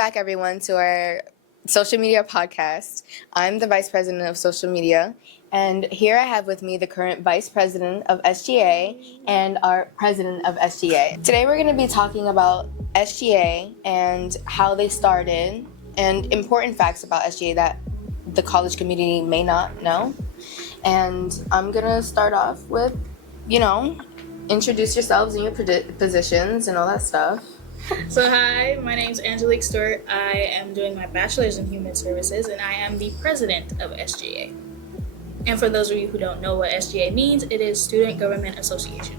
back, everyone, to our social media podcast. I'm the Vice President of Social Media, and here I have with me the current Vice President of SGA and our President of SGA. Today we're going to be talking about SGA and how they started and important facts about SGA that the college community may not know. And I'm going to start off with, introduce yourselves and your positions and all that stuff. So hi, my name's Angelique Stewart. I am doing my bachelor's in human services and I am the president of SGA. And for those of you who don't know what SGA means, it is Student Government Association.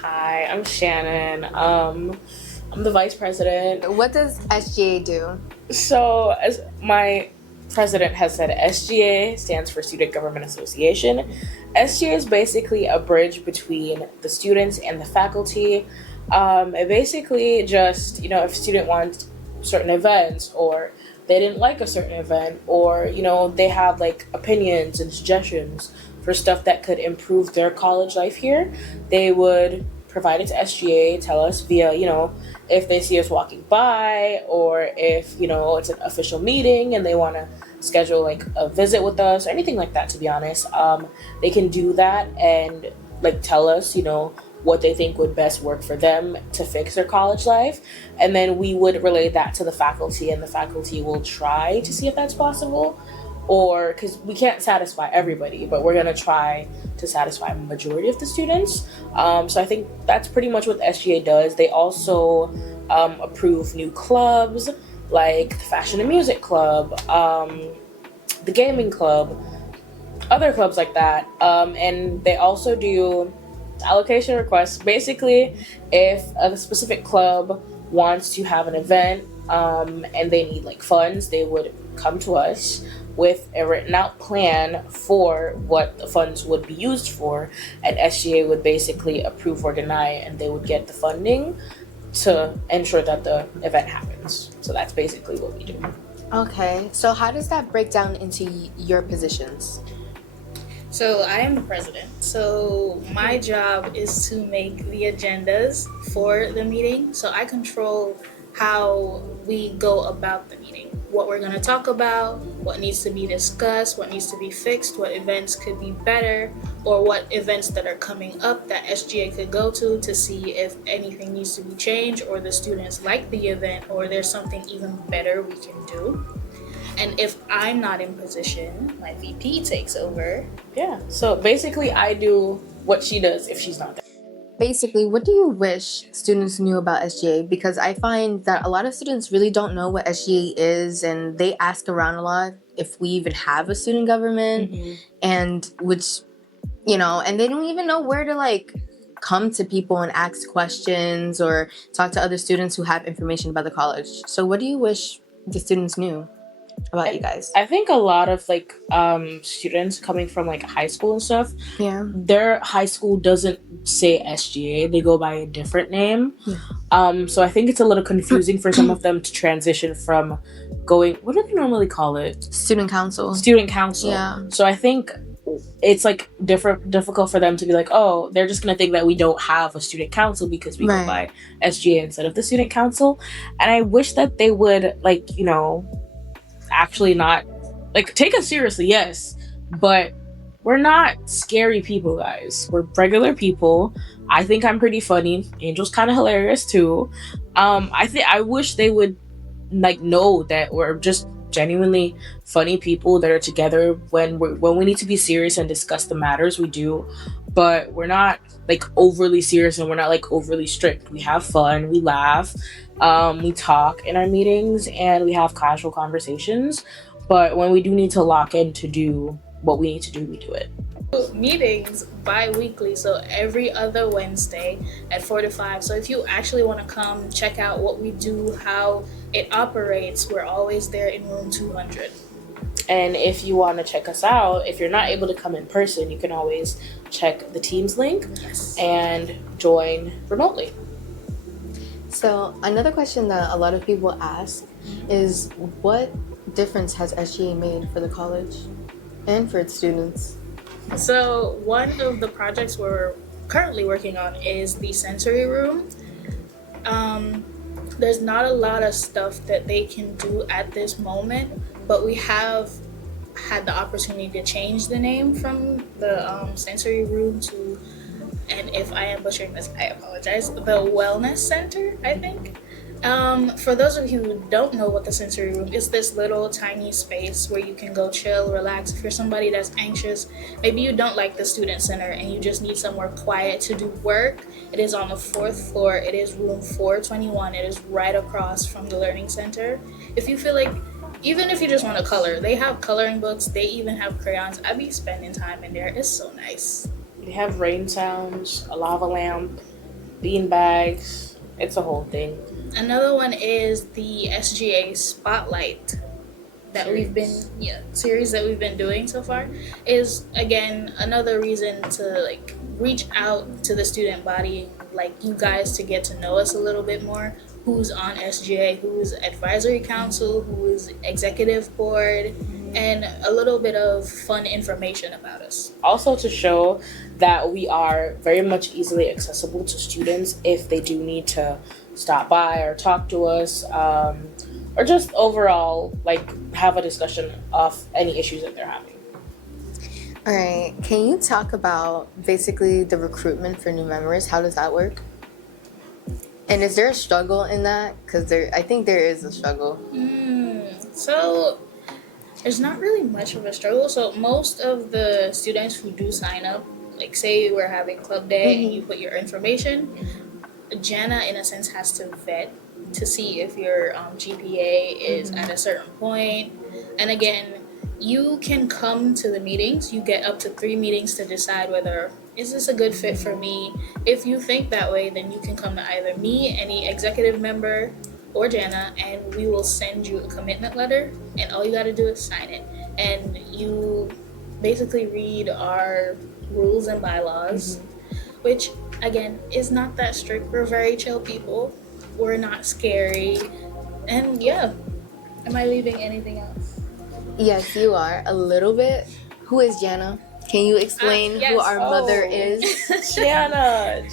Hi, I'm Shannon. I'm the vice president. What does SGA do? So, as my president has said, SGA stands for Student Government Association. SGA is basically a bridge between the students and the faculty. It basically just, if a student wants certain events or they didn't like a certain event or, they have like opinions and suggestions for stuff that could improve their college life here, they would provide it to SGA, tell us via, if they see us walking by or if, it's an official meeting and they want to schedule like a visit with us or anything like that, to be honest. They can do that and like tell us, what they think would best work for them to fix their college life. And then we would relay that to the faculty and the faculty will try to see if that's possible, or because we can't satisfy everybody, but we're going to try to satisfy a majority of the students. So I think that's pretty much what the SGA does. They also approve new clubs like the Fashion and Music Club, the Gaming Club, other clubs like that. And they also do allocation requests. Basically, if a specific club wants to have an event and they need like funds, they would come to us with a written out plan for what the funds would be used for, and SGA would basically approve or deny it, and they would get the funding to ensure that the event happens. So that's basically what we do. Okay, so how does that break down into your positions? So I am the president. So my job is to make the agendas for the meeting. So I control how we go about the meeting, what we're going to talk about, what needs to be discussed, what needs to be fixed, what events could be better, or what events that are coming up that SGA could go to see if anything needs to be changed or the students like the event or there's something even better we can do. And if I'm not in position, my VP takes over. Yeah, so basically I do what she does if she's not there. Basically, what do you wish students knew about SGA? Because I find that a lot of students really don't know what SGA is, and they ask around a lot if we even have a student government, and which, and they don't even know where to come to people and ask questions or talk to other students who have information about the college. So what do you wish the students knew about you guys? I think a lot of students coming from high school and stuff, their high school doesn't say SGA, they go by a different name. So I think it's a little confusing for some of them to transition from going, what do they normally call it? Student council. Yeah. So I think it's difficult for them to be like, oh, they're just gonna think that we don't have a student council because we go by SGA instead of the student council. And I wish that they would actually not take us seriously, yes, but we're not scary people, guys. We're regular people. I think I'm pretty funny. Angel's kind of hilarious too. I wish they would know that we're just genuinely funny people that are together when we need to be serious and discuss the matters we do, but we're not overly serious and we're not overly strict. We have fun, we laugh, we talk in our meetings, and we have casual conversations. But when we do need to lock in to do what we need to do, we do it. Meetings bi-weekly, so every other Wednesday at 4 to 5. So if you actually want to come check out what we do, how it operates, we're always there in room 200. And if you want to check us out, if you're not able to come in person, you can always check the Teams link and join remotely. So another question that a lot of people ask is, what difference has SGA made for the college and for its students? So one of the projects we're currently working on is the sensory room. there's not a lot of stuff that they can do at this moment, but we have had the opportunity to change the name from the sensory room to, and if I am butchering this, I apologize, the Wellness Center, I think. For those of you who don't know what the sensory room is, this little tiny space where you can go chill, relax. If you're somebody that's anxious, maybe you don't like the student center and you just need somewhere quiet to do work, it is on the 4th floor. It is room 421. It is right across from the learning center. If you feel like, even if you just want to color, they have coloring books, they even have crayons. I be spending time in there. It's so nice. They have rain sounds, a lava lamp, bean bags. It's a whole thing. Another one is the SGA Spotlight that series that we've been doing so far, is again another reason to like reach out to the student body, like you guys, to get to know us a little bit more. Who's on SGA, who's advisory council, who's executive board, and a little bit of fun information about us. Also to show that we are very much easily accessible to students if they do need to stop by or talk to us, or just overall like have a discussion of any issues that they're having. All right, can you talk about basically the recruitment for new members? How does that work? And is there a struggle in that? Because I think there is a struggle. So there's not really much of a struggle. So most of the students who do sign up, like say we're having club day and you put your information, Jana in a sense has to vet to see if your GPA is at a certain point. And again, you can come to the meetings. You get up to 3 meetings to decide whether is this a good fit for me. If you think that way, then you can come to either me, any executive member, or Jana, and we will send you a commitment letter, and all you got to do is sign it. And you basically read our rules and bylaws, which again is not that strict. We're very chill people. We're not scary. And yeah, am I leaving anything else? Yes, you are a little bit. Who is Jana? Can you explain yes. who our mother Oh. is? Jana.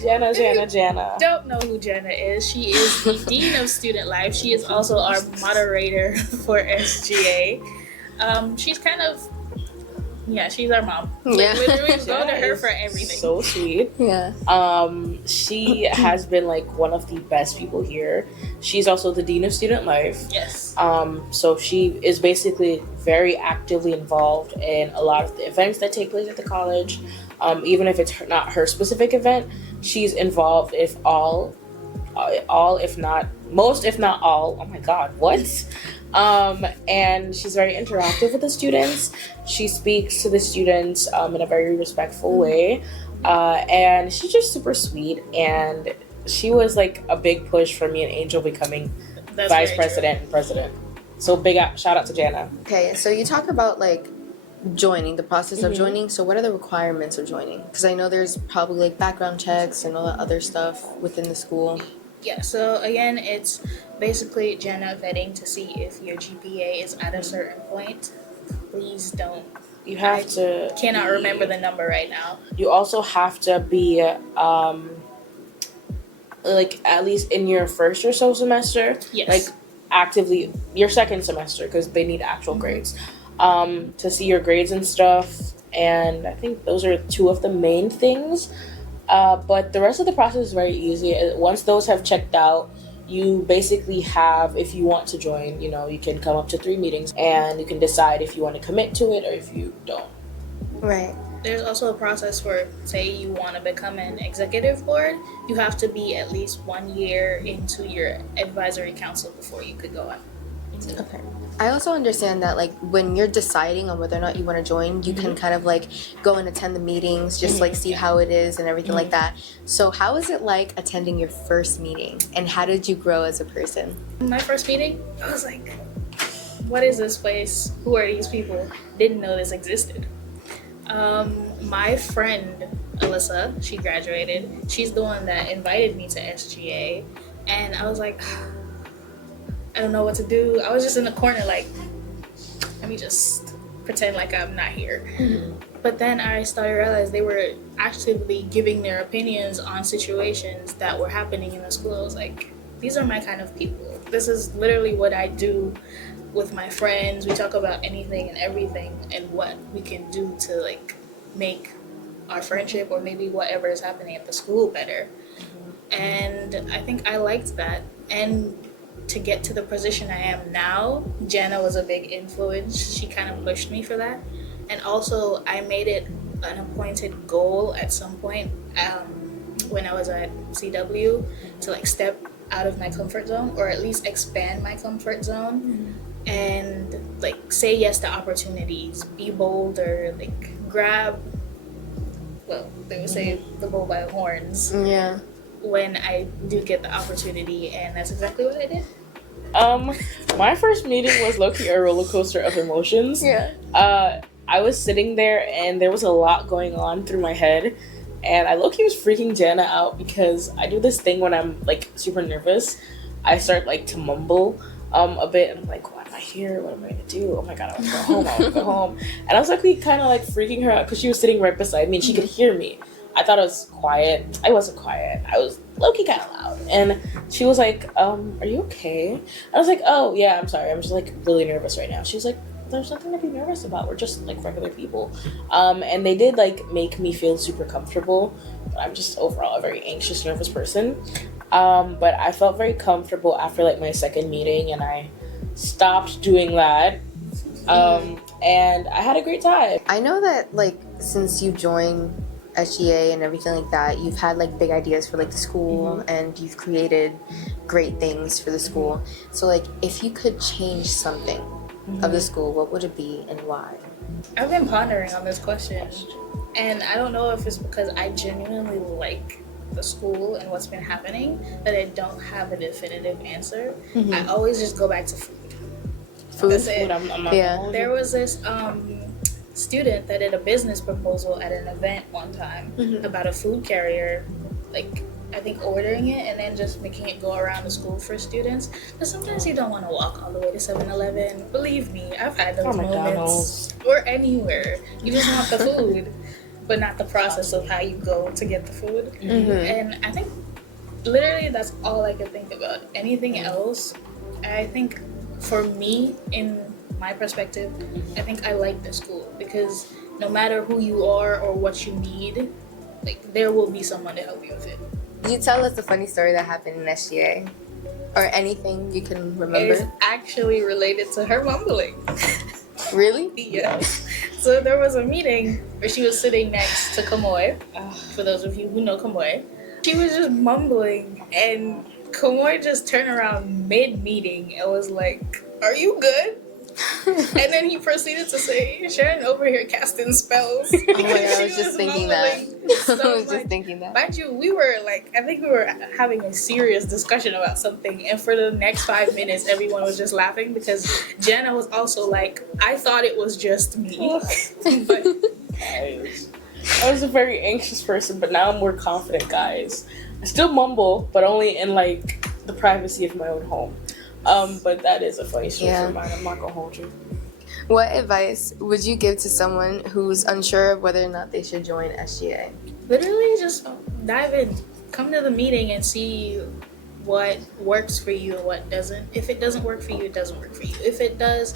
Don't know who Jana is. She is the Dean of Student Life. She is also our moderator for SGA. She's kind of, she's our mom. Yeah. We go to her for everything. So sweet. Yeah. She has been like one of the best people here. She's also the Dean of Student Life. Yes. So she is basically very actively involved in a lot of the events that take place at the college. Even if it's not her specific event, she's involved if all if not most, if not all. Oh my God, what? And she's very interactive with the students. She speaks to the students in a very respectful way. And she's just super sweet. And she was like a big push for me and Angel becoming vice president and president. So big shout out to Jana. Okay, so you talk about like joining, the process of joining. So what are the requirements of joining? Because I know there's probably like background checks and all that other stuff within the school. Yeah, so again, it's basically Jana vetting to see if your GPA is at a certain point. Please don't. You have to. Cannot remember the number right now. You also have to be like at least in your first or so semester. Yes. Like actively your second semester, because they need actual grades to see your grades and stuff. And I think those are 2 of the main things. But the rest of the process is very easy. Once those have checked out, you basically have, if you want to join, you can come up to 3 meetings and you can decide if you want to commit to it or if you don't. Right. There's also a process for, say you want to become an executive board, you have to be at least 1 year into your advisory council before you could go on. Okay. I also understand that like when you're deciding on whether or not you want to join, you can kind of like go and attend the meetings, just like see how it is and everything like that. So how is it like attending your first meeting, and how did you grow as a person? My first meeting, I was like, what is this place? Who are these people? Didn't know this existed. My friend Alyssa, she graduated. She's the one that invited me to SGA, and I was like, I don't know what to do. I was just in the corner like, let me just pretend like I'm not here. But then I started to realize they were actively giving their opinions on situations that were happening in the school. I was like, these are my kind of people. This is literally what I do with my friends. We talk about anything and everything and what we can do to like make our friendship or maybe whatever is happening at the school better. And I think I liked that. And to get to the position I am now, Jenna was a big influence. She kind of pushed me for that. And also I made it an appointed goal at some point when I was at CW to like step out of my comfort zone, or at least expand my comfort zone, and like say yes to opportunities, be bolder, like grab, well, they would say the bull by the horns. Yeah. When I do get the opportunity, and that's exactly what I did. My first meeting was low-key a roller coaster of emotions. Yeah. I was sitting there and there was a lot going on through my head, and I low-key was freaking Jana out because I do this thing when I'm like super nervous. I start like to mumble a bit, and I'm like, why am I here? What am I gonna do? Oh my god, I want to go home. I want to go home. And I was like kind of like freaking her out because she was sitting right beside me and she could hear me. I thought I was quiet. I wasn't quiet. I was low-key kind of loud. And she was like, are you okay? I was like, oh, yeah, I'm sorry. I'm just, like, really nervous right now. She was like, there's nothing to be nervous about. We're just, like, regular people. And they did, like, make me feel super comfortable. But I'm just overall a very anxious, nervous person. But I felt very comfortable after, like, my second meeting. And I stopped doing that. And I had a great time. I know that, like, since you joined SGA and everything like that, you've had like big ideas for like the school, and you've created great things for the school. So like, if you could change something of the school, what would it be and why? I've been pondering on this question, and I don't know if it's because I genuinely like the school and what's been happening that I don't have a definitive answer. I always just go back to food. That's it. I'm not Yeah. There was this student that did a business proposal at an event one time about a food carrier, like I think ordering it and then just making it go around the school for students. Because sometimes you don't want to walk all the way to 7-Eleven. Believe me, I've had those moments. Or anywhere. You just want the food, but not the process of how you go to get the food. And I think literally that's all I could think about. Anything else, I think for me, in my perspective, I think I like the school because no matter who you are or what you need, like there will be someone to help you with it. Can you tell us a funny story that happened in SGA? Or anything you can remember? It is actually related to her mumbling. Really? Yeah. So there was a meeting where she was sitting next to Kamoy. For those of you who know Kamoy, she was just mumbling, and Kamoy just turned around mid-meeting and was like, "Are you good?" And then he proceeded to say, "Sharon over here casting spells." Oh my god, I was just thinking that. So I was like, just thinking that. mind you, we were like, I think we were having a serious discussion about something, and for the next 5 minutes, everyone was just laughing because Jenna was also like, I thought it was just me. But Guys, I was a very anxious person, but now I'm more confident, guys. I still mumble, but only in like the privacy of my own home. But that is a funny story for mine. I'm not gonna hold you. What advice would you give to someone who's unsure of whether or not they should join SGA? literally just dive in. Come to the meeting and see what works for you and what doesn't. If it doesn't work for you, it doesn't work for you. If it does,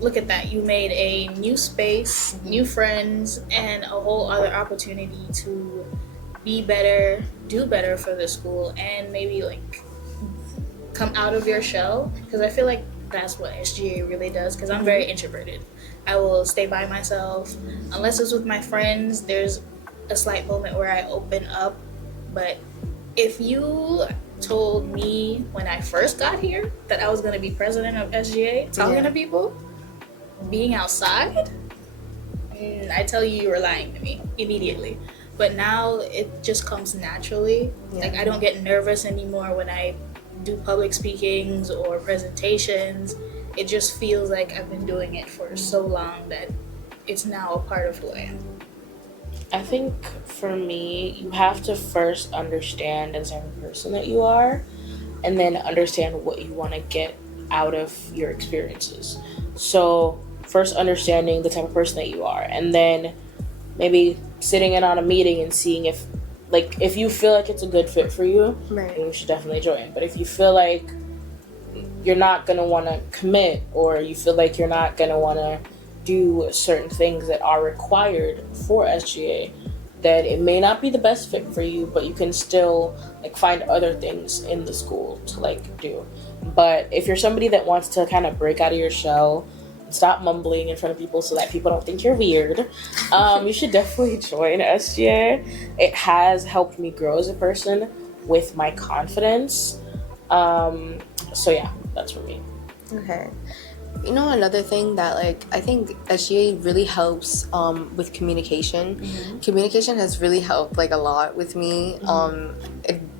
look at that. You made a new space, new friends, and a whole other opportunity to be better, do better for the school, and maybe like come out of your shell. Because I feel like that's what SGA really does, because I'm very introverted. I will stay by myself. Unless it's with my friends, there's a slight moment where I open up. But if you told me when I first got here that I was going to be president of SGA, talking to people, being outside, I tell you were lying to me immediately. But now it just comes naturally. Like, I don't get nervous anymore when I do public speakings or presentations. It just feels like I've been doing it for so long that it's now a part of who I am. I think for me, you have to first understand the type of person that you are, and then understand what you want to get out of your experiences. So first understanding the type of person that you are, and then maybe sitting in on a meeting and seeing if like, if you feel like it's a good fit for you, Right. then you should definitely join. But if you feel like you're not going to want to commit, or you feel like you're not going to want to do certain things that are required for SGA, then it may not be the best fit for you, but you can still like find other things in the school to like do. But if you're somebody that wants to kind of break out of your shell, stop mumbling in front of people so that people don't think you're weird, you should definitely join SGA. It has helped me grow as a person with my confidence. So yeah, that's for me. Okay. You know, another thing that like I think SGA really helps with communication. Communication has really helped like a lot with me.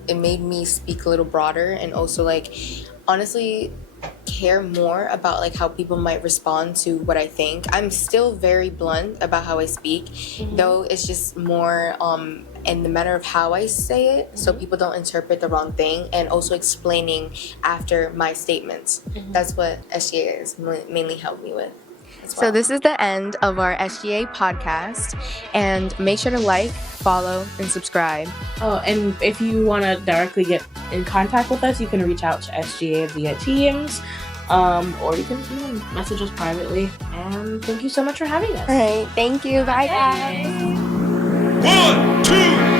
It made me speak a little broader, and also like honestly care more about like how people might respond to what I think. I'm still very blunt about how I speak, though it's just more in the matter of how I say it, so people don't interpret the wrong thing, and also explaining after my statements. That's what SGA has mainly helped me with. So this is the end of our SGA podcast, and make sure to like, follow, and subscribe. Oh, and if you want to directly get in contact with us, you can reach out to SGA via Teams, or you can message us privately. And thank you so much for having us. All right, thank you. Bye, guys. 1, 2,